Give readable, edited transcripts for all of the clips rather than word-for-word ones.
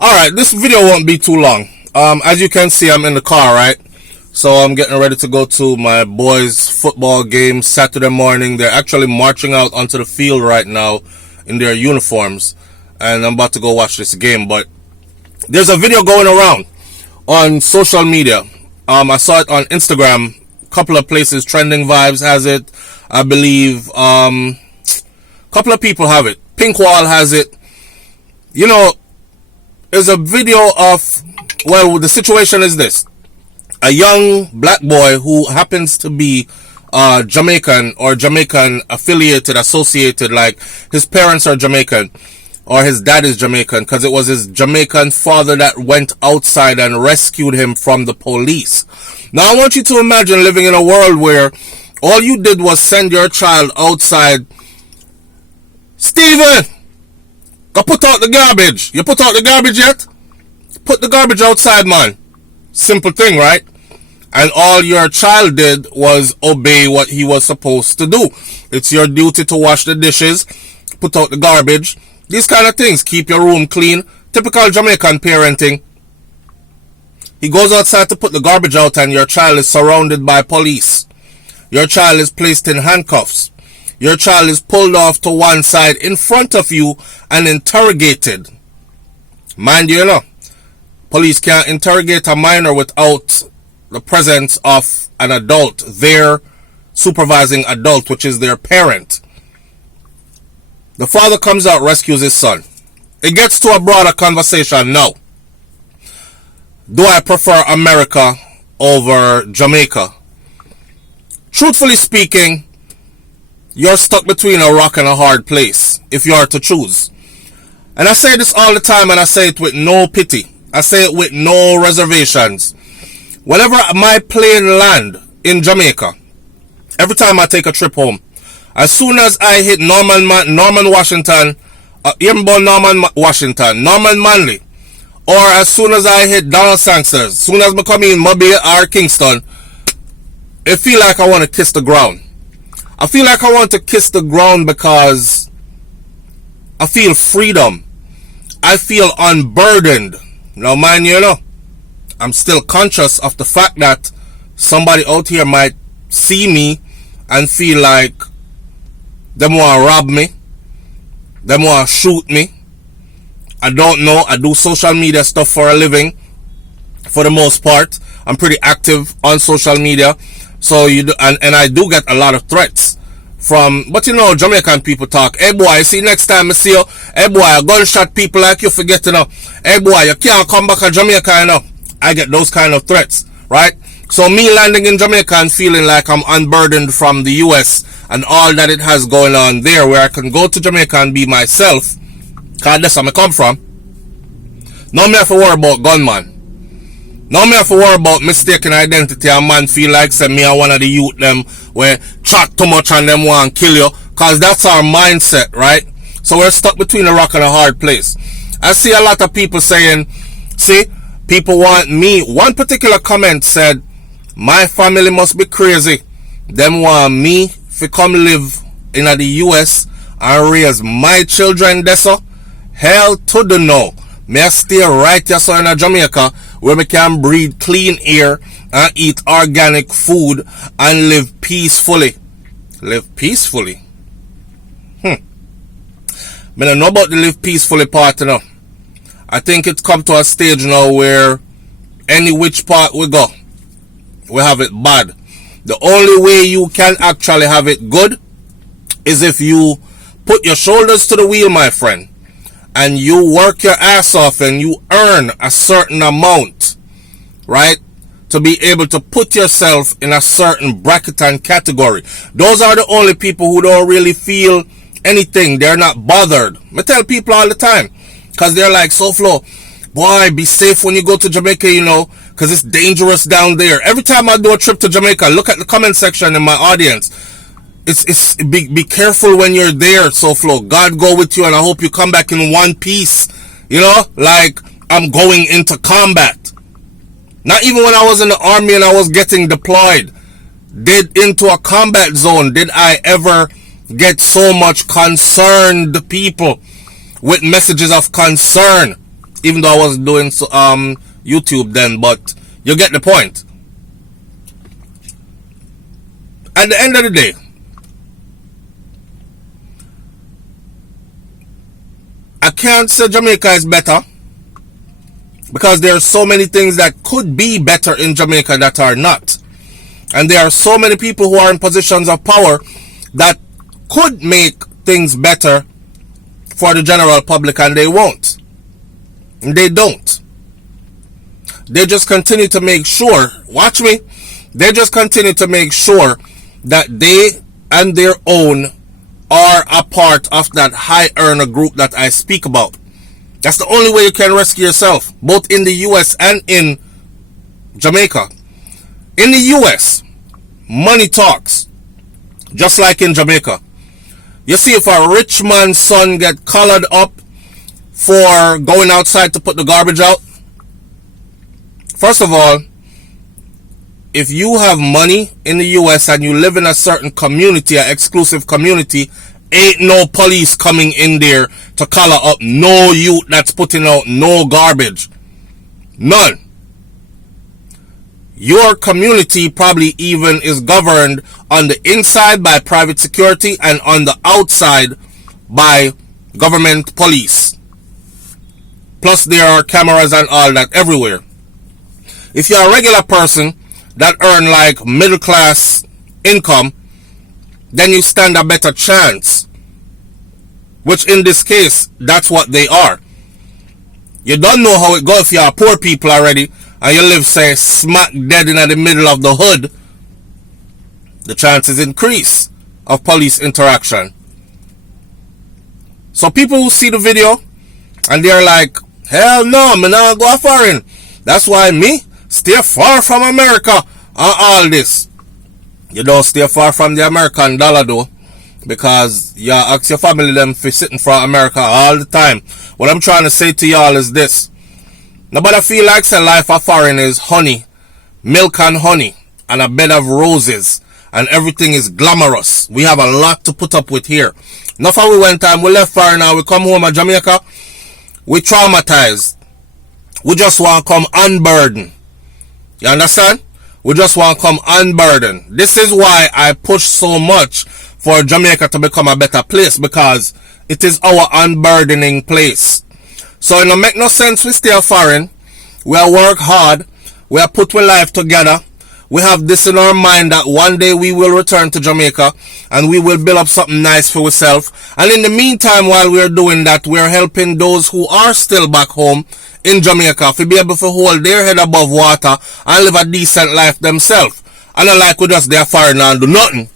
Alright, this video won't be too long. As you can see, I'm in the car, right? So I'm getting ready to go to my boys' football game Saturday morning. They're actually marching out onto the field right now in their uniforms. And I'm about to go watch this game. But there's a video going around on social media. I saw it on Instagram. A couple of places, Trending Vibes has it. I believe a couple of people have it. Pink Wall has it. You know, there's a video of, well, the situation is this. A young black boy who happens to be Jamaican or Jamaican affiliated, associated, like his parents are Jamaican or his dad is Jamaican, because it was his Jamaican father that went outside and rescued him from the police. Now I want you to imagine living in a world where all you did was send your child outside. Steven, go put out the garbage. You put out the garbage yet? Put the garbage outside, man. Simple thing, right? And all your child did was obey what he was supposed to do. It's your duty to wash the dishes, put out the garbage, these kind of things. Keep your room clean. Typical Jamaican parenting. He goes outside to put the garbage out and your child is surrounded by police. Your child is placed in handcuffs. Your child is pulled off to one side in front of you and interrogated. Mind you, police can't interrogate a minor without the presence of an adult, their supervising adult, which is their parent. The father comes out, rescues his son. It gets to a broader conversation now. Do I prefer America over Jamaica? Truthfully speaking, you're stuck between a rock and a hard place if you are to choose. And I say this all the time, and I say it with no pity. I say it with no reservations. Whenever my plane land in Jamaica, every time I take a trip home, as soon as I hit Norman Washington, Norman Manley, or as soon as I hit Donald Sangsters, as soon as I come in Mobile or Kingston, it feel like I want to kiss the ground. I feel like I want to kiss the ground because I feel freedom. I feel unburdened. Now, mind you, I'm still conscious of the fact that somebody out here might see me and feel like them want to rob me, them want to shoot me. I don't know. I do social media stuff for a living. For the most part, I'm pretty active on social media. So you do, and I do get a lot of threats from, but Jamaican people talk. Hey boy, see next time I see you. Hey boy, a gunshot people like you forget Hey boy, you can't come back to Jamaica I get those kind of threats, right? So me landing in Jamaica and feeling like I'm unburdened from the US and all that it has going on there, where I can go to Jamaica and be myself, cause that's where I come from. No me have to worry about gunman. No me have to worry about mistaken identity and man feel like say me and one of the youth them where chat too much and them want to kill you, cause that's our mindset, right? So we're stuck between a rock and a hard place. I see a lot of people saying, see, people want me. One particular comment said, my family must be crazy. Them want me to come live in the US and raise my children there, so hell to the no. May I stay right here so in Jamaica where we can breathe clean air and eat organic food and live peacefully. Live peacefully. I don't know about the live peacefully part now. I think it's come to a stage now where any which part we go, we have it bad. The only way you can actually have it good is if you put your shoulders to the wheel, my friend, and you work your ass off and you earn a certain amount, right, to be able to put yourself in a certain bracket and category. Those are the only people who don't really feel anything. They're not bothered. I tell people all the time, because they're like, SouFlo, boy, be safe when you go to Jamaica, because it's dangerous down there. Every time I do a trip to Jamaica, look at the comment section in my audience. It's be careful when you're there, SouFlo. God go with you, and I hope you come back in one piece. Like I'm going into combat. Not even when I was in the army and I was getting deployed, into a combat zone, did I ever get so much concerned people with messages of concern even though I wasn't doing YouTube then, but you get the point. At the end of the day, I can't say Jamaica is better, because there are so many things that could be better in Jamaica that are not. And there are so many people who are in positions of power that could make things better for the general public, and they won't. They don't. They just continue to make sure, watch me, they just continue to make sure that they and their own are a part of that high earner group that I speak about. That's the only way you can rescue yourself, both in the US and in Jamaica. In the US, money talks, just like in Jamaica. You see, if a rich man's son get collared up for going outside to put the garbage out, first of all, if you have money in the US and you live in a certain community, an exclusive community, ain't no police coming in there to collar up no youth that's putting out no garbage. None. Your community probably even is governed on the inside by private security and on the outside by government police. Plus there are cameras and all that everywhere. If you're a regular person that earn like middle class income, then you stand a better chance. Which in this case, that's what they are. You don't know how it goes if you're poor people already and you live, say, smack dead in the middle of the hood. The chances increase of police interaction. So people who see the video and they're like, hell no, I'm not go foreign. That's why me stay far from America and all this. You don't stay far from the American dollar though, because you ask your family them for sitting for America all the time. What I'm trying to say to y'all is this. Nobody feel like say life of foreign is honey, milk and honey, and a bed of roses, and everything is glamorous. We have a lot to put up with here. Enough how we went time, we left foreign now, we come home at Jamaica, we traumatized. We just want to come unburdened. You understand? We just want to come unburdened. This is why I push so much for Jamaica to become a better place, because it is our unburdening place. So it don't make no sense we stay foreign. We are work hard. We are put our life together. We have this in our mind that one day we will return to Jamaica and we will build up something nice for ourselves. And in the meantime, while we are doing that, we are helping those who are still back home in Jamaica to be able to hold their head above water and live a decent life themselves. And not like we just there foreign and do nothing.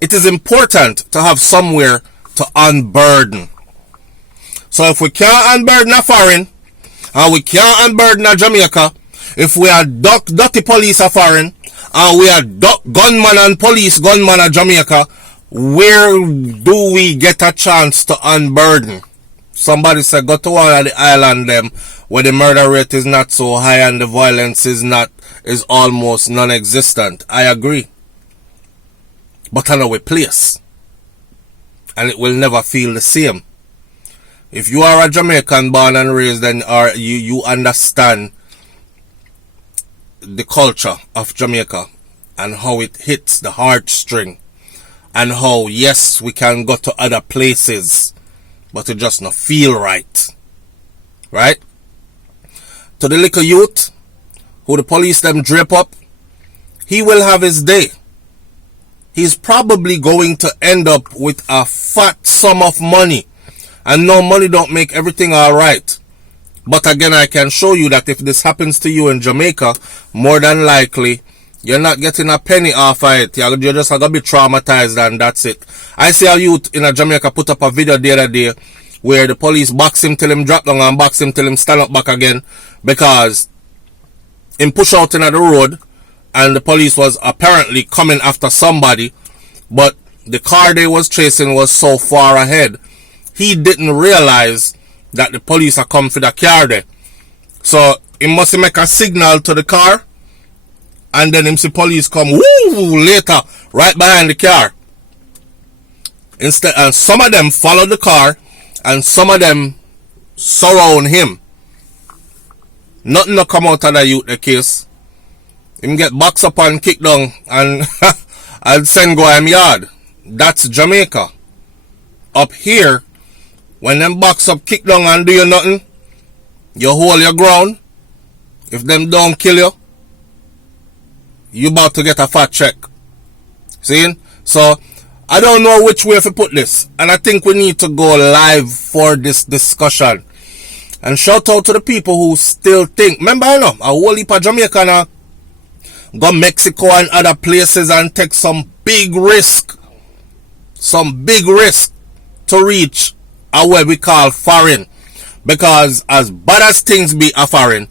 It is important to have somewhere to unburden. So if we can't unburden a foreign, and we can't unburden a Jamaica, if we are dirty police a foreign, and we are gunman and police gunman a Jamaica, where do we get a chance to unburden? Somebody said go to one of the island them where the murder rate is not so high and the violence is almost non-existent. I agree. But I know a place. And it will never feel the same. If you are a Jamaican born and raised, then you understand the culture of Jamaica and how it hits the heartstring, and how, yes, we can go to other places, but it just not feel right. Right? To the little youth who the police them drape up, he will have his day. He's probably going to end up with a fat sum of money. And no, money don't make everything alright. But again, I can show you that if this happens to you in Jamaica, more than likely, you're not getting a penny off of it. You're just going to be traumatized and that's it. I see a youth in Jamaica put up a video the other day where the police box him till him drop down and box him till him stand up back again, because him push out into the road and the police was apparently coming after somebody, but the car they was chasing was so far ahead. He didn't realize that the police are coming for the car there. So he must make a signal to the car, and then him see police come later right behind the car. Instead, and some of them followed the car and some of them surround him. Nothing to come out of the youth the case. Him get boxed up and kicked down and and send go him yard. That's Jamaica. Up here, when them box up, kick down and do you nothing, you hold your ground. If them don't kill you, you about to get a fat check. See? So, I don't know which way to put this. And I think we need to go live for this discussion. And shout out to the people who still think. Remember, I know, a whole heap of Jamaican go Mexico and other places and take some big risk. Some big risk to reach a what we call foreign. Because as bad as things be a foreign,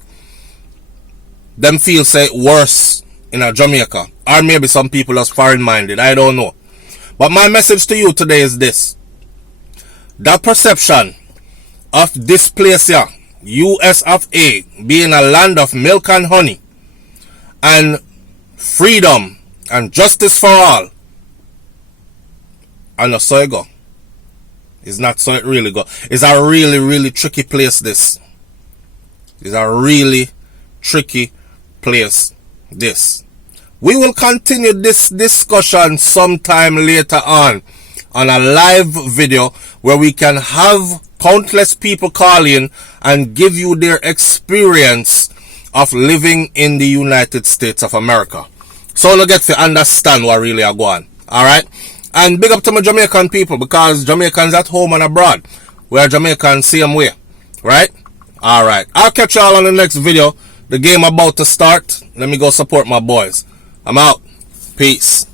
them feel say worse in a Jamaica. Or maybe some people are foreign minded. I don't know. But my message to you today is this. That perception of this place here, US of A, being a land of milk and honey, and freedom and justice for all, and so it go. It's not so it really go. It's a really, really tricky place, this. It's a really tricky place, this. We will continue this discussion sometime later on a live video where we can have countless people call in and give you their experience of living in the United States of America. So you get to understand what really are going on. Alright? And big up to my Jamaican people, because Jamaicans at home and abroad, we are Jamaicans same way. Right? Alright. I'll catch y'all on the next video. The game about to start. Let me go support my boys. I'm out. Peace.